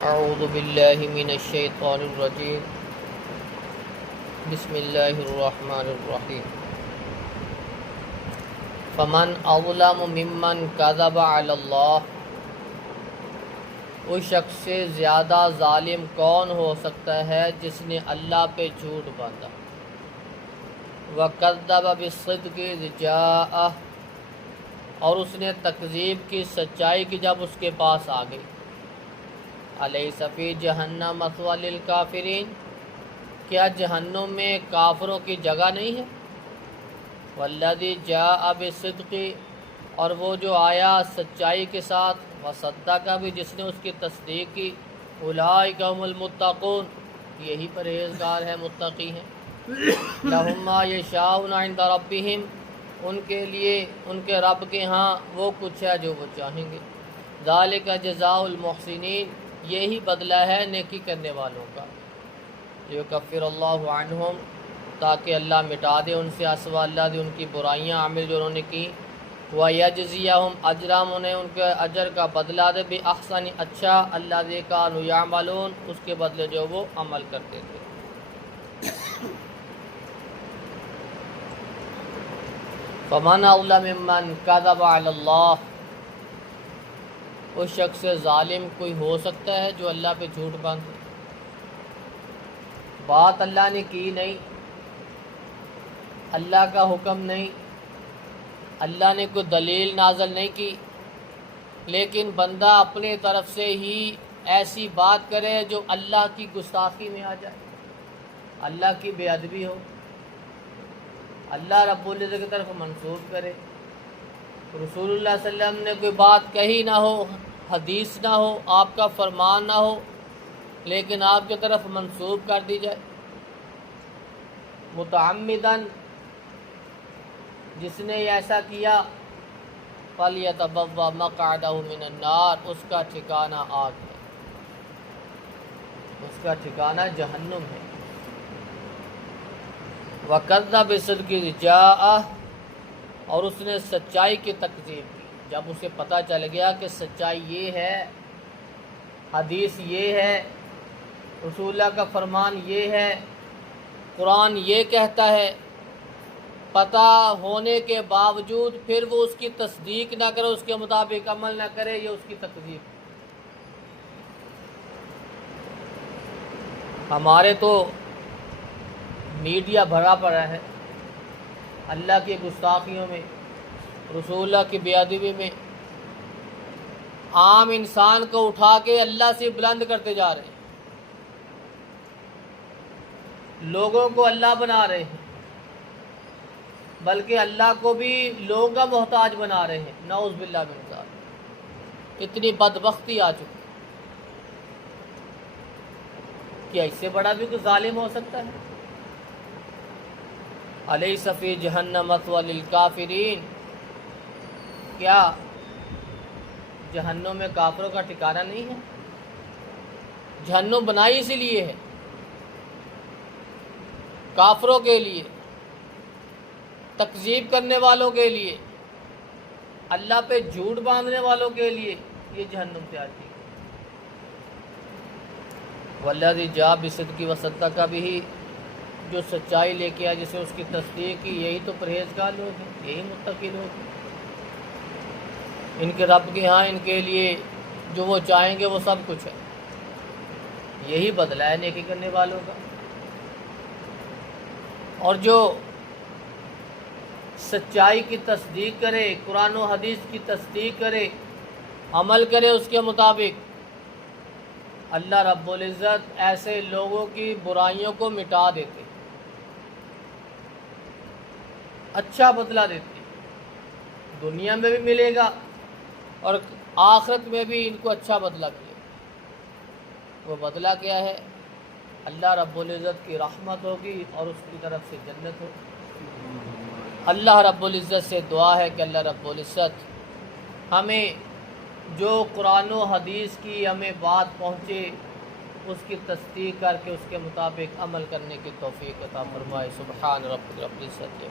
اعوذ باللہ من الشیطان الرجیم بسم اللہ الرحمن الرحیم فمن اظلم ممن کذب علی اللہ، اس شخص سے زیادہ ظالم کون ہو سکتا ہے جس نے اللہ پہ جھوٹ باندھا، وَكَذَّبَ بِالصِّدْقِ إِذْ جَاءَهُ، اور اس نے تکذیب کی سچائی کی جب اس کے پاس آ گئی۔ الیس فی جہنم مثوی للکافرین، کیا جہنم میں کافروں کی جگہ نہیں ہے؟ والذی جاء بالصدق، اور وہ جو آیا سچائی کے ساتھ، وصدق بھی، جس نے اس کی تصدیق کی، اولئک هم المتقون، یہی پرہیزگار ہیں، متقی ہیں۔ لہم ما یشاءون عند ربہم، ان کے لیے ان کے رب کے ہاں وہ کچھ ہے جو وہ چاہیں گے۔ ذالک جزاء المحسنین، یہی بدلہ ہے نیکی کرنے والوں کا۔ لیکفر اللہ عنہم، تاکہ اللہ مٹا دے ان سے اسوأ الذی، ان کی برائیاں عامل جو انہوں نے کی، ویجزیہم اجرا، انہیں ان کے اجر کا بدلہ دے، باحسن، اچھا، الذی کانوا یعملون، اس کے بدلے جو وہ عمل کرتے تھے۔ فمن اظلم ممن کذب علی اللہ، اس شخص سے ظالم کوئی ہو سکتا ہے جو اللہ پہ جھوٹ باندھے؟ بات اللہ نے کی نہیں، اللہ کا حکم نہیں، اللہ نے کوئی دلیل نازل نہیں کی، لیکن بندہ اپنے طرف سے ہی ایسی بات کرے جو اللہ کی گستاخی میں آ جائے، اللہ کی بے ادبی ہو، اللہ رب العزت کی طرف منسوب کرے۔ رسول اللہ صلی اللہ علیہ وسلم نے کوئی بات کہی نہ ہو، حدیث نہ ہو، آپ کا فرمان نہ ہو، لیکن آپ کی طرف منسوب کر دی جائے متعمداً۔ جس نے ایسا کیا، فَلْيَتَبَوَّأْ مَقْعَدَهُ مِنَ النَّارِ، اس کا ٹھکانہ آگ ہے، اس کا ٹھکانہ جہنم ہے۔ وَكَذَّبَ بِالصِّدْقِ إِذْ جَاءَهُ، اور اس نے سچائی کی تکذیب کی جب اسے پتہ چل گیا کہ سچائی یہ ہے، حدیث یہ ہے، رسول اللہ کا فرمان یہ ہے، قرآن یہ کہتا ہے، پتہ ہونے کے باوجود پھر وہ اس کی تصدیق نہ کرے، اس کے مطابق عمل نہ کرے، یہ اس کی تکذیب۔ ہمارے تو میڈیا بھرا پڑا ہے اللہ کی گستاخیوں میں، رسول اللہ کی بے ادبی میں، عام انسان کو اٹھا کے اللہ سے بلند کرتے جا رہے ہیں، لوگوں کو اللہ بنا رہے ہیں، بلکہ اللہ کو بھی لوگوں کا محتاج بنا رہے ہیں، نعوذ باللہ من ذالک۔ اتنی بدبختی آ چکی، کیا اس سے بڑا بھی کوئی ظالم ہو سکتا ہے؟ الیس فی جہنم مثوی للکافرین، کیا جہنم میں کافروں کا ٹھکانہ نہیں ہے؟ جہنم بنائی اسی لیے ہے، کافروں کے لیے، تکذیب کرنے والوں کے لیے، اللہ پہ جھوٹ باندھنے والوں کے لیے یہ جہنم تیار کی۔ والذی جاء بالصدق وصدق بہ، جو سچائی لے کے آیا، جسے اس کی تصدیق کی، یہی تو پرہیزگار لوگ ہیں، یہی متقی لوگ ہیں۔ ان کے رب کے ہاں ان کے لیے جو وہ چاہیں گے وہ سب کچھ ہے، یہی بدلہ ہے نیکی کرنے والوں کا۔ اور جو سچائی کی تصدیق کرے، قرآن و حدیث کی تصدیق کرے، عمل کرے اس کے مطابق، اللہ رب العزت ایسے لوگوں کی برائیوں کو مٹا دیتے، اچھا بدلہ دیتے، دنیا میں بھی ملے گا اور آخرت میں بھی ان کو اچھا بدلہ ملے گا۔ وہ بدلہ کیا ہے؟ اللہ رب العزت کی رحمت ہوگی اور اس کی طرف سے جنت ہوگی۔ اللہ رب العزت سے دعا ہے کہ اللہ رب العزت ہمیں جو قرآن و حدیث کی ہمیں بات پہنچے اس کی تصدیق کر کے اس کے مطابق عمل کرنے کی توفیق عطا فرمائے۔ سبحان رب العزت۔